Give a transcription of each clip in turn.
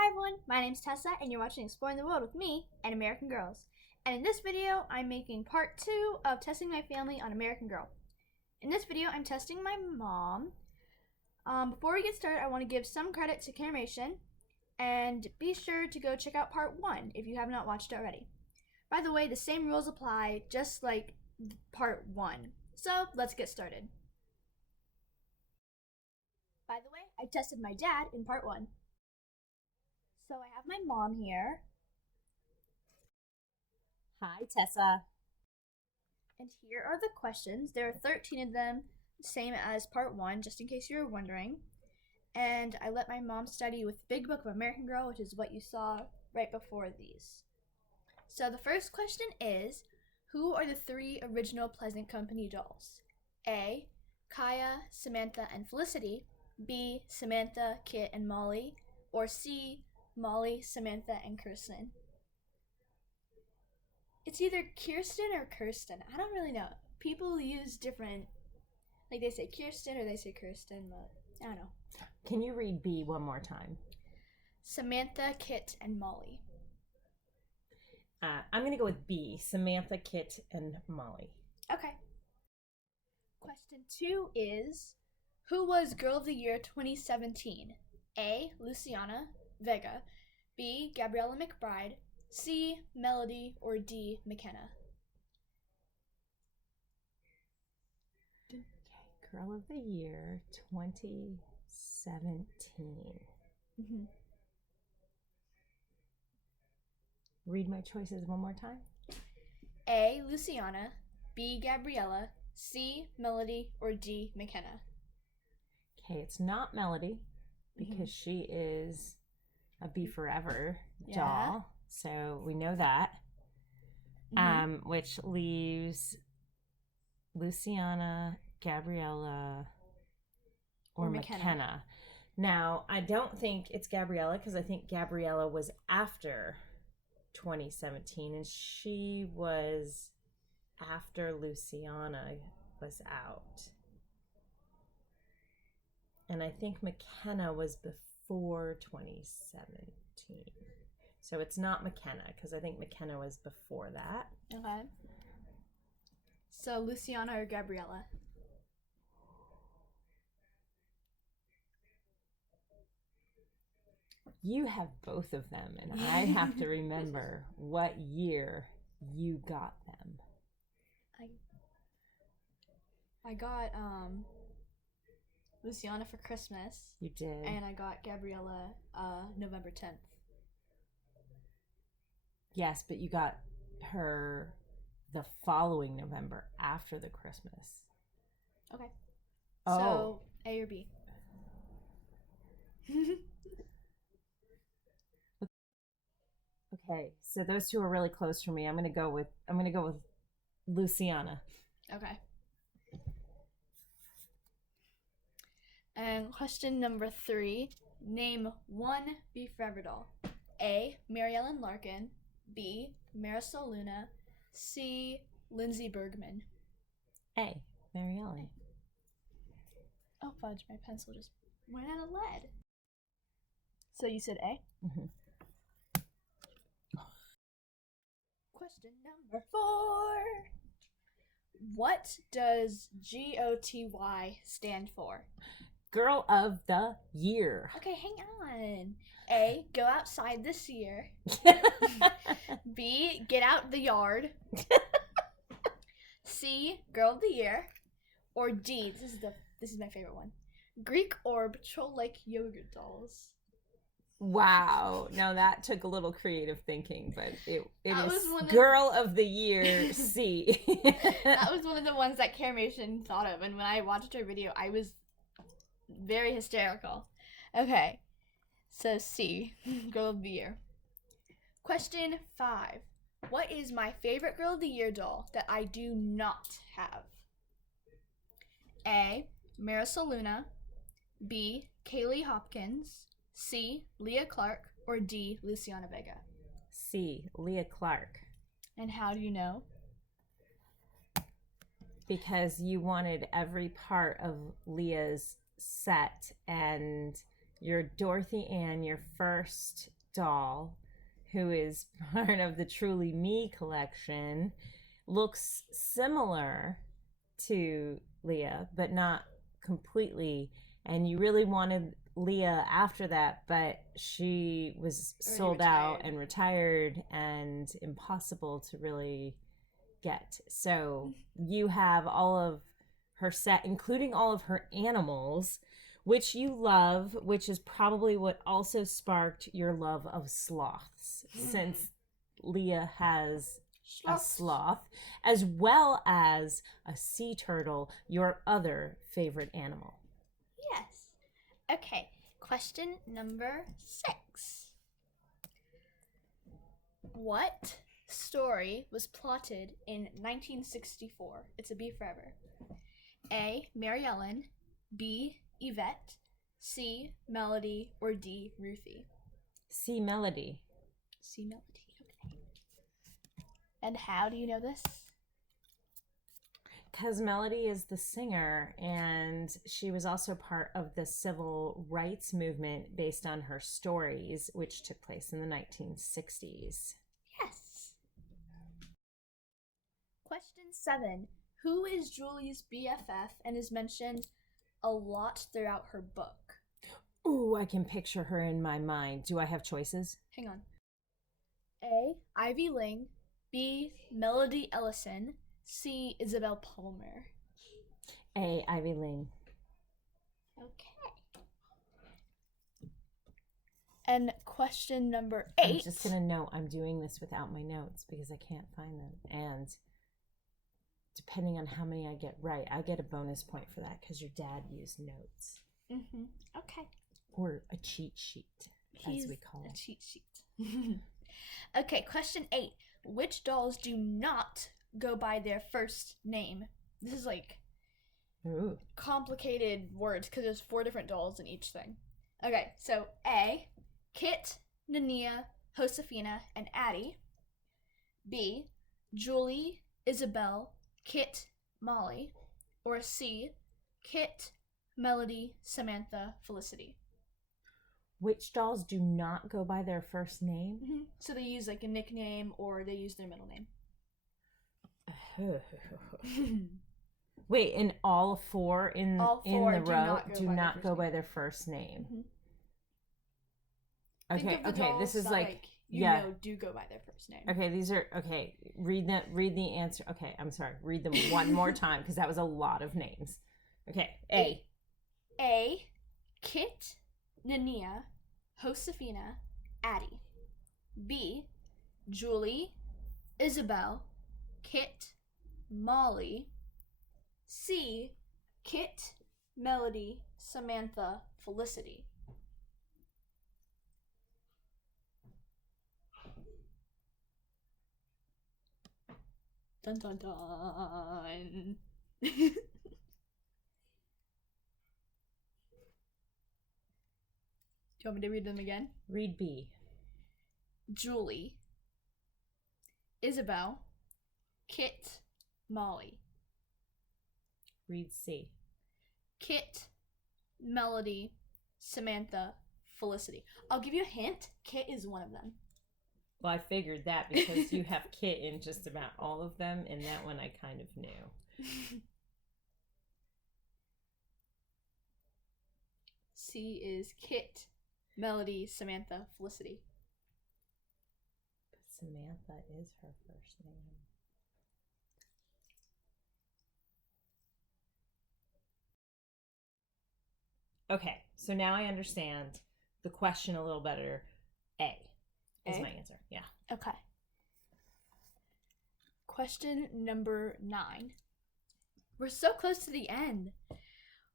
Hi everyone, my name's Tessa and you're watching Exploring the World with me and American Girls. And in this video, I'm making part 2 of testing my family on American Girl. In this video, I'm testing my mom. Before we get started, I want to give some credit to Caramation and be sure to go check out part 1 if you have not watched it already. By the way, the same rules apply just like part 1. So let's get started. By the way, I tested my dad in part 1. So I have my mom here. Hi, Tessa. And here are the questions. There are 13 of them, same as part 1, just in case you were wondering. And I let my mom study with Big Book of American Girl, which is what you saw right before these. So the first question is, who are the 3 original Pleasant Company dolls? A. Kaya, Samantha, and Felicity. B. Samantha, Kit, and Molly. Or C. Molly, Samantha, and Kirsten. It's either Kirsten or Kirsten. I don't really know. People use different, like they say Kirsten or they say Kirsten, but I don't know. Can you read B one more time? Samantha, Kit, and Molly. I'm going to go with B, Samantha, Kit, and Molly. Okay. Question 2 is, who was Girl of the Year 2017? A. Luciana Vega. B. Gabriella McBride. C. Melody. Or D. McKenna. Okay, Girl of the Year 2017. Mm-hmm. Read my choices one more time. A. Luciana. B. Gabriella. C. Melody. Or D. McKenna. Okay, it's not Melody because she is a Be Forever doll. So we know that. Which leaves Luciana, Gabriella, or McKenna. Now, I don't think it's Gabriella because I think Gabriella was after 2017 and she was after Luciana was out. And I think McKenna was before 2017. So it's not McKenna because I think McKenna was before that. Okay. So Luciana or Gabriella? You have both of them, and I have to remember what year you got them. I got Luciana for Christmas. You did. And I got Gabriella November 10th. Yes, but you got her the following November after the Christmas. Okay. Oh. So A or B? Okay, so those two are really close for me. I'm gonna go with Luciana. Okay. And question number 3. Name one Be Forever doll. A. Mary Ellen Larkin. B. Marisol Luna. C. Lindsay Bergman. A. Mary Ellen. Oh fudge, my pencil just went out of lead. So you said A? Mm-hmm. Question number 4. What does GOTY stand for? Girl of the Year. Okay, hang on. A. Go outside this year. B. Get out the yard. C. Girl of the Year. Or D. This is my favorite one. Greek orb troll-like yogurt dolls. Wow. Now that took a little creative thinking, but it is Girl of the Year C. That was one of the ones that Caramation thought of, and when I watched her video, I was very hysterical. Okay, so C, Girl of the Year. Question 5. What is my favorite Girl of the Year doll that I do not have? A. Marisol Luna. B. Kaylee Hopkins. C. Leah Clark. Or D. Luciana Vega. C. Leah Clark. And how do you know? Because you wanted every part of Leah's set, and your Dorothy Ann, your first doll, who is part of the Truly Me collection, looks similar to Leah, but not completely. And you really wanted Leah after that, but she was sold out and retired and impossible to really get. So you have all of her set, including all of her animals, which you love, which is probably what also sparked your love of sloths, since Leah has a sloth, as well as a sea turtle, your other favorite animal. Yes. Okay, question number 6. What story was plotted in 1964? It's a B forever. A. Mary Ellen, B. Yvette, C. Melody, or D. Ruthie? C. Melody. C. Melody, okay. And how do you know this? Because Melody is the singer, and she was also part of the civil rights movement based on her stories, which took place in the 1960s. Yes. Question 7. Who is Julie's BFF and is mentioned a lot throughout her book? Ooh, I can picture her in my mind. Do I have choices? Hang on. A. Ivy Ling, B. Melody Ellison, C. Isabel Palmer. A. Ivy Ling. Okay. And question number 8. I'm just gonna note I'm doing this without my notes because I can't find them. And depending on how many I get right, I get a bonus point for that because your dad used notes. Mm-hmm. Okay. Or a cheat sheet, as we call it. A cheat sheet. Okay, question 8. Which dolls do not go by their first name? This is like complicated words because there's 4 different dolls in each thing. Okay, so A. Kit, Nania, Josefina, and Addie. B. Julie, Isabel, Kit, Molly. Or C. Kit, Melody, Samantha, Felicity. Which dolls do not go by their first name? Mm-hmm. So they use like a nickname or they use their middle name. Wait, and all 4 in the row do not go by their first name. Mm-hmm. Okay, this is like do go by their first name. Okay, these are okay. Read the answer. Okay, I'm sorry. Read them one more time because that was a lot of names. Okay, A. Kit, Nania, Josefina, Addie. B. Julie, Isabel, Kit, Molly. C. Kit, Melody, Samantha, Felicity. Dun dun dun. Do you want me to read them again? Read B. Julie, Isabel, Kit, Molly. Read C. Kit, Melody, Samantha, Felicity. I'll give you a hint. Kit is one of them. Well, I figured that because you have Kit in just about all of them, and that one I kind of knew. C is Kit, Melody, Samantha, Felicity. But Samantha is her first name. Okay, so now I understand the question a little better. A is my answer. Yeah. Okay. Question number 9. We're so close to the end.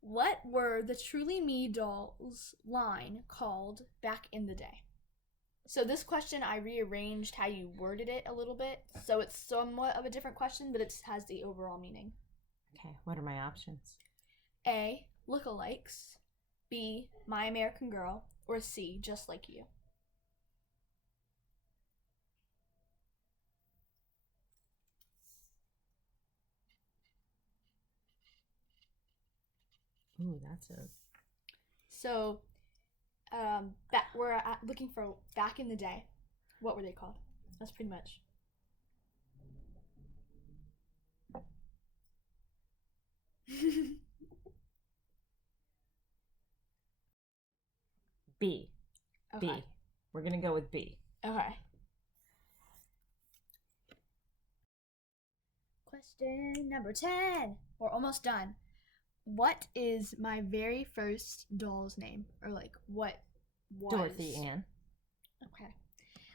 What were the Truly Me dolls line called back in the day? So this question, I rearranged how you worded it a little bit. So it's somewhat of a different question, but it has the overall meaning. Okay, what are my options? A. Lookalikes. B. My American Girl. Or C. Just Like You. Ooh, that's a... So we're looking for back in the day. What were they called? That's pretty much. B. Okay. B. We're gonna go with B. Okay. Question number 10. We're almost done. What is my very first doll's name? Or like what was? Dorothy Ann. Okay.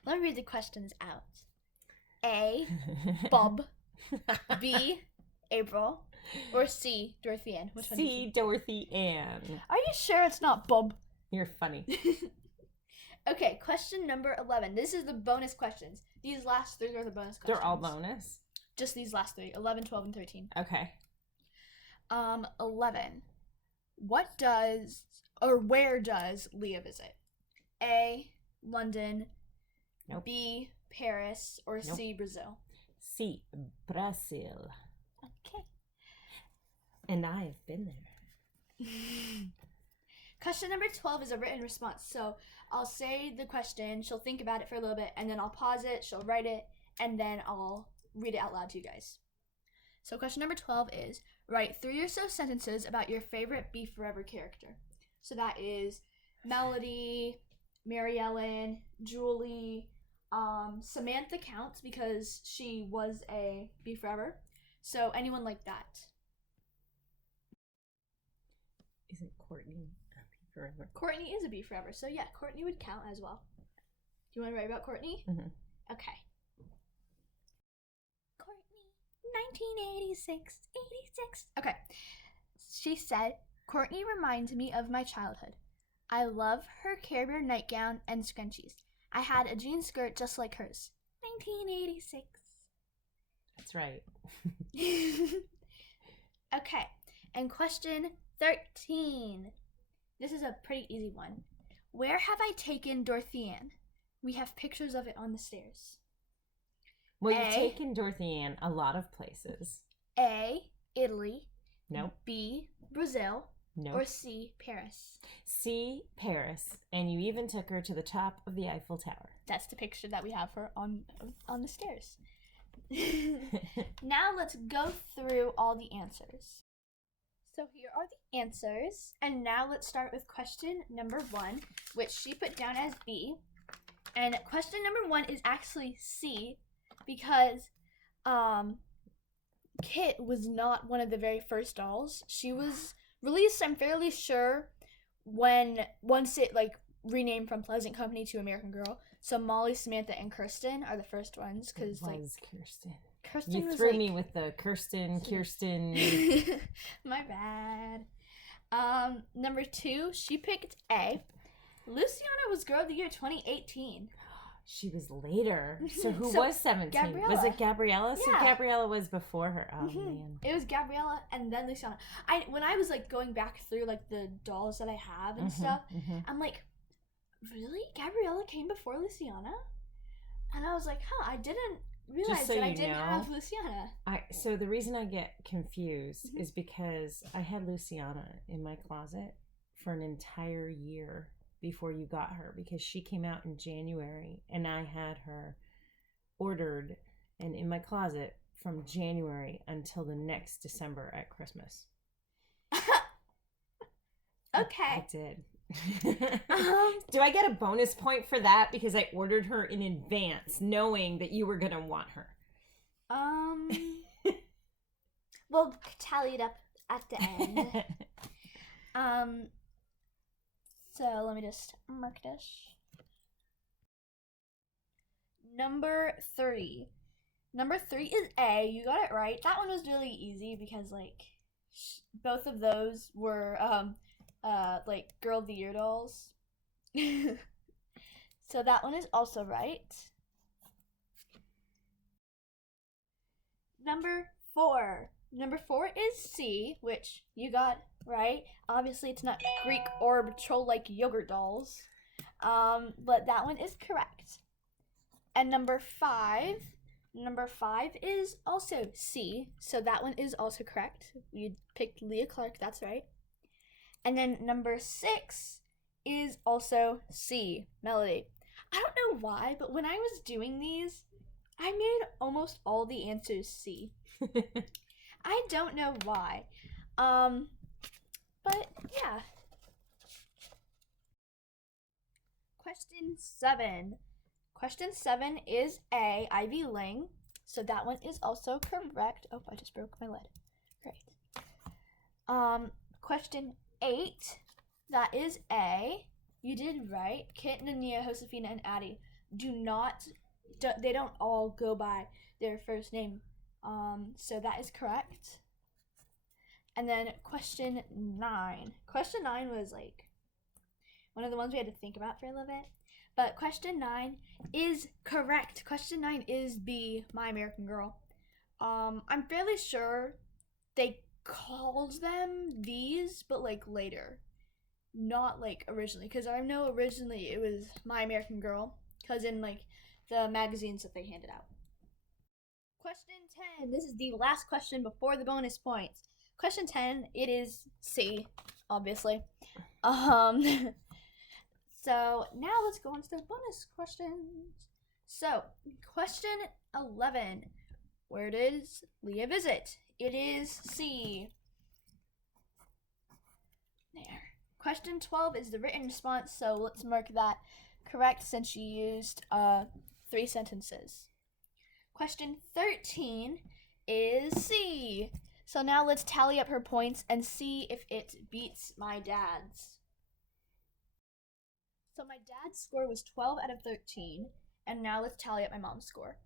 Let me read the questions out. A. Bob. B. April. Or C. Dorothy Ann. Which one? C. Dorothy Ann. Are you sure it's not Bob? You're funny. Okay, question number 11. This is the bonus questions. These last three are the bonus questions. They're all bonus? Just these last three. 11, 12, and 13. Okay. 11. What does, or where does Leah visit? A. London. Nope. B. Paris. Or Nope. C. Brazil. C. Brazil. Okay. And I've been there. Question number 12 is a written response. So I'll say the question, she'll think about it for a little bit, and then I'll pause it, she'll write it, and then I'll read it out loud to you guys. So question number 12 is, write 3 or so sentences about your favorite Be Forever character. So that is Melody, Mary Ellen, Julie, Samantha counts because she was a Be Forever. So anyone like that. Isn't Courtney a Be Forever? Courtney is a Be Forever, so yeah, Courtney would count as well. Do you want to write about Courtney? Mm-hmm. Okay. Courtney, 1986, 86. Okay. She said, Courtney reminds me of my childhood. I love her Care Bear nightgown and scrunchies. I had a jean skirt just like hers. 1986. That's right. Okay. And question 13. This is a pretty easy one. Where have I taken Dorothy Ann? We have pictures of it on the stairs. Well, you've taken Dorothy Ann a lot of places. A. Italy. Nope. B. Brazil. Nope. Or C. Paris. C. Paris. And you even took her to the top of the Eiffel Tower. That's the picture that we have her on the stairs. Now let's go through all the answers. So here are the answers. And now let's start with question number 1, which she put down as B. And question number 1 is actually C, because Kit was not one of the very first dolls. She was released, I'm fairly sure, once it like renamed from Pleasant Company to American Girl. So Molly, Samantha, and Kirsten are the first ones, because like Kirsten. Kirsten you was threw like... me with the Kirsten. My bad. Number 2, she picked A. Luciana was Girl of the Year 2018. She was later. So who So, was 17? Gabriella. Was it Gabriella? So Yeah. Gabriella was before her. Oh, man. It was Gabriella and then Luciana. When I was like going back through like the dolls that I have and stuff, I'm like, really? Gabriella came before Luciana? And I was like, huh, I didn't realize that I didn't have Luciana. So the reason I get confused is because I had Luciana in my closet for an entire year before you got her, because she came out in January and I had her ordered and in my closet from January until the next December at Christmas. Okay. I did. Do I get a bonus point for that because I ordered her in advance knowing that you were gonna want her? We'll tally it up at the end. So let me just mark this. Number 3. Number 3 is A. You got it right. That one was really easy because like both of those were like Girl of the Year dolls. So that one is also right. Number 4. Number 4 is C, which you got right. Obviously, it's not Greek orb troll-like yogurt dolls. But that one is correct. And number 5 is also C, so that one is also correct. You picked Leah Clark, that's right. And then number 6 is also C, melody. I don't know why, but when I was doing these, I made almost all the answers C. I don't know why. But yeah. Question 7. Question 7 is A, Ivy Ling. So that one is also correct. Oh, I just broke my lid. Great. Question 8. That is A. You did right. Kit, Nania, Josefina, and Addie they don't all go by their first name. So that is correct. And then question 9. Question 9 was like one of the ones we had to think about for a little bit. But question 9 is correct. Question 9 is B, My American Girl. I'm fairly sure they called them these, but like later. Not like originally. Because I know originally it was My American Girl. Because in like the magazines that they handed out. Question 10. This is the last question before the bonus points. Question 10, it is C, obviously. So now let's go on to the bonus questions. So, question 11. Where does Leah visit? It is C. There. Question 12 is the written response, so let's mark that correct since she used 3 sentences. Question 13 is C. So now let's tally up her points and see if it beats my dad's. So my dad's score was 12 out of 13, and now let's tally up my mom's score.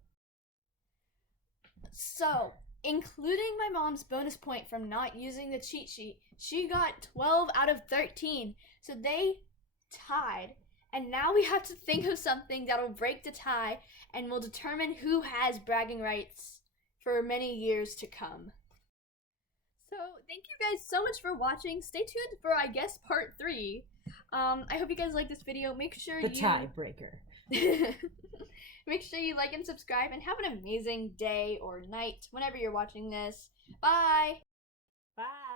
So, including my mom's bonus point from not using the cheat sheet, she got 12 out of 13. So they tied, and now we have to think of something that'll break the tie and will determine who has bragging rights for many years to come. So, thank you guys so much for watching. Stay tuned for, I guess, part 3. I hope you guys like this video. Make sure the tiebreaker. Make sure you like and subscribe and have an amazing day or night whenever you're watching this. Bye! Bye!